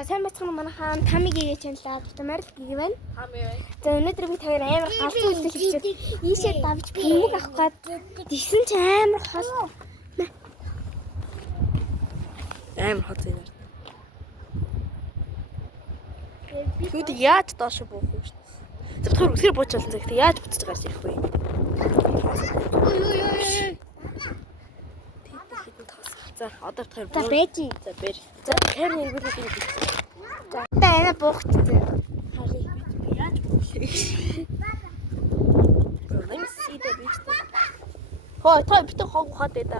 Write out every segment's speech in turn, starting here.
За сайн бацхан манайхан Тамигийн чанлаа тутамаар л гэг байна. Тами байна. За өнөөдөр би таваар амар галзуу үзэл хийчихээ. Ийшээ давж бөмбөг авах гээд тэгсэн чи амар хол. Амар хот юм.Үүд яаж доош буух юм шүү дээ. Зөвхөн үсгэр бууч болсон зэрэг яаж буцаж гарч ирэх вэ? За одоо тэр За бэжи. За бэр. За тэр нэгүүлэх юм. За энэ буухчтэй. Харин яаж буух вэ? Лэмсидэ бич. Хой той битэн хог ухаад байда.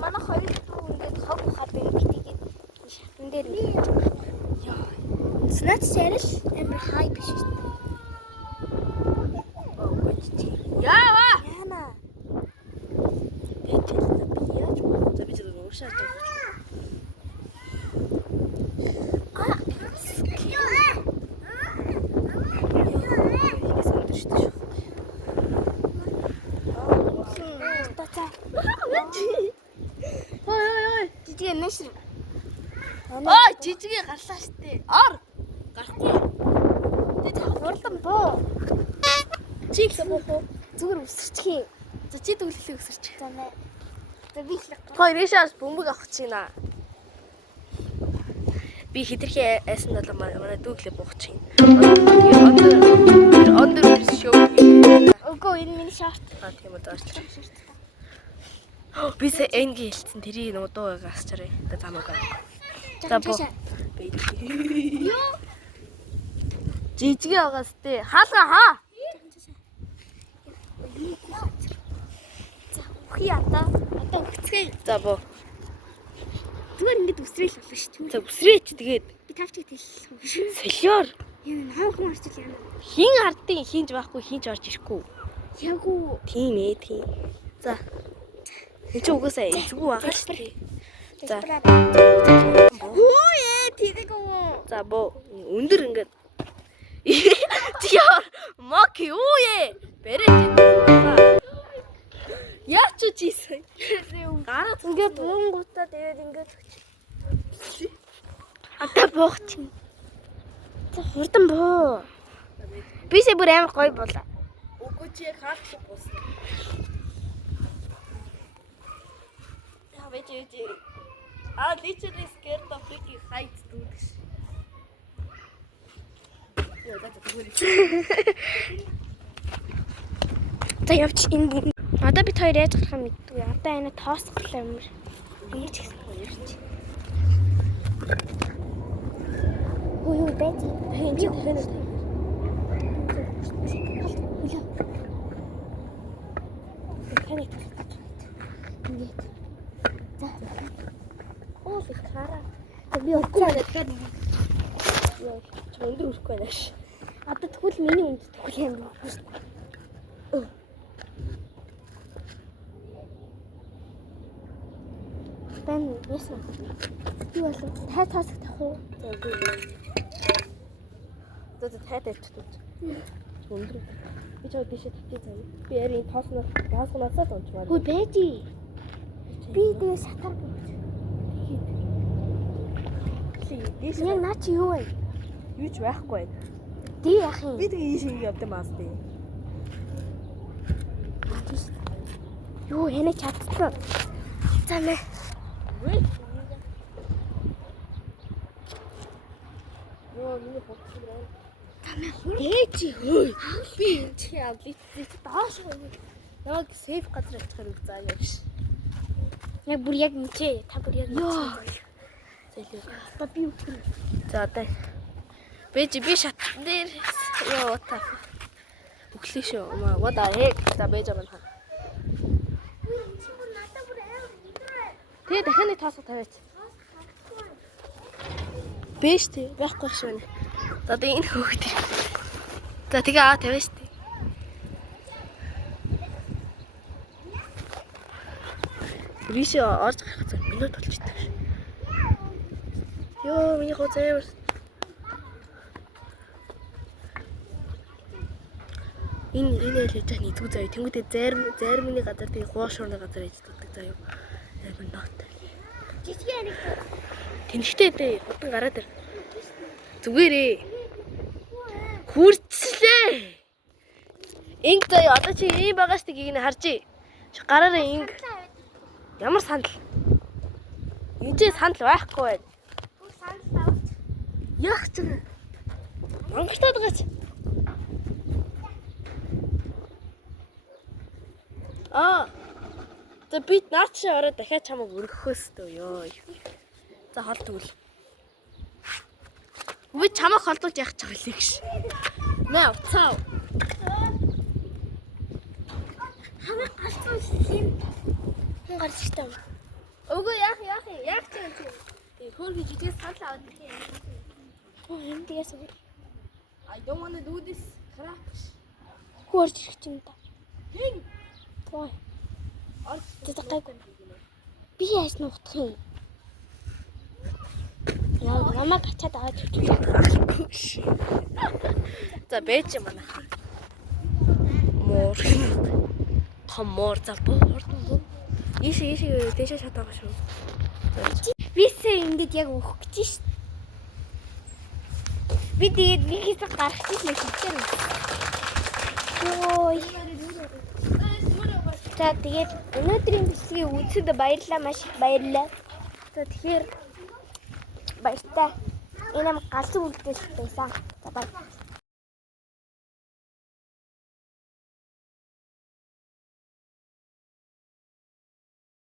Манай хоёр дүү ингээд хог ухаад байна битгээд шатан дээр ингээд. Яа. Снат сэрэл амар хай биш шүү дээ. Оо гоч. Яава. Яна. Бич би яаж буух? За бич уушаа таа. Жижиг нэшэр. Аа жижигээ гарлаа штэ. Ор. Гарахгүй. Тэ Хурдан боо. чиг буух уу? Зүгээр өсөрчих юм. За чи төгөлхлөө өсөрч. За нэ. За би их. Хоёр ишээс бөмбөг авах чийна. Би хитрхи айсан бол манай дүүглээ буух чинь. Ондор шоу. Үгүй энэ миний шорт. Аа тийм үү даашлаа. Би сая энгийн хэлсэн тэрийг нуудуу гасчаарай. Одоо замаагаа. За боо. Юу? Жижигэ байгаас тээ. Хаалга хаа. За үхий одоо өгцгэй. За боо. Зүгээр ингэж үсрээл болно шүү дээ. За үсрээч тэгээд Би тавчиг хэлэх юм шүү. солиор. Энэ хаанхан орчил яана. Хин ардын хинж байхгүй хинж орж ирэхгүй. Ягу. Тийм ээ тийм. За. Энд чи угаасаа эзгүй байгаа шүү дээ. За. Хөө тэрэг үү. За боо. Өндөр ингээд. Тиор мок юу ээ. Бэрэж. Яач чийсэн. Гараа Ингээд буунгуудаа тэгээд ингээд одоо буух чинь. За хурдан буу. Бисээ бүр амар гоё болоо. Үгүй чи хаалт бус. Яа вэж. Literally scared of freaking heights dude. Яа даа тэгвэл. За явч энэ бүр. Одоо бид хоёр яаж гарах юм мэдгүй. Одоо энэ тоосглоо юм. Яаж гэсэн юм ярьч. Ой бэт. Энд чи тхэн. Ингээд. За. Оо би кара. Би өхгүй надад. Яа, чи өндөр үрхгүй байна ш. Одоо тэгвэл миний үнд тэгвэл юм байна. Бэн ясна. Би бол тай тасах тах уу? За тайтай ч тууд. Өндөр. Би чад бишээ татчих заяа. Би ярийн тоосноо гаасганаасаа дончмаар. Хөө бэжи. Би тэгээ сатар бууч. Дээс Яг наа чи юу вэ? юу ч байхгүй байна. Ди яах юм? Би тэгээ ийш явдсан маас тий. Юу хэнэ чадсан. За мэ. Йоо, миний хогч байна. Бэжи хөөе. Би энэ чи авлит доош яг сейф газар очихаар үг заа явш. Яг бүр яг мчээ. Та бүр яг мчээ. Одоо би үгүй. За одоо. Бэж би шатн дээр ёо та. Өглөө шүү. What the heck? За бэж аман хаа. Тэгээ дахин нэг тоосоо тавиач. Бэж тий байхгүй шүү. За одоо энэ хөөхт. За тэгээ аа тавиач тий. Бишээ орж гарах цаг минут болчихсон. Йоо, миний хоцоо. Энэ л яж тань изгүй заяа. Тэнгүүдээ зарим газар тэгээ хуушуурны газар ээж дутдаг заяа. Амар нот. Жижиг яриг. Тэнхтэй дээ. Удан гараад ир. Зүгээрээ. Хүрцлээ. Инг заяа одоо чи ийм байгаа штэ гийг нь харжээ. Гараараа инг. Ямар санал? Энд санал байхгүй байд. Бүх санал авч. Яах ч юм. Мангартаад гаач. За бид наач ороо дахиад чамайг өргөхөөс төө ёо. За хол тэгвэл. Би чамайг холдуулж яах гэж байгаа лээ гэж. Наа уцаа. Хамаа галзуу хин. Хин гарч ирсэн. Өвгөө яах ч юм. Хөөргий жижиг санал аваад ирэх юм. Оо энэ дээс үү. I don't want to do this. Crap. Хурж ирэх чинь та. Хин. Ой. Тэтгэхгүй. Би яаж нутах юм? Яа, намайг гачаад аваад Ш. За бэж юм байна. Муур. Том муур за буур. Ийш дэшээ шатаага шүү. Бисээ ингэж яг өөх гэж шít. Би тэгээд нэгээс гарах гэж хэлсэн. Ой. За тэгээд өнөөдрийн бичлэгийг үзэхэд баярлалаа, маш их баярлалаа. За тэгэхээр баяртай. Энэ ам галзуу үлдээлт байсан. За баярлалаа.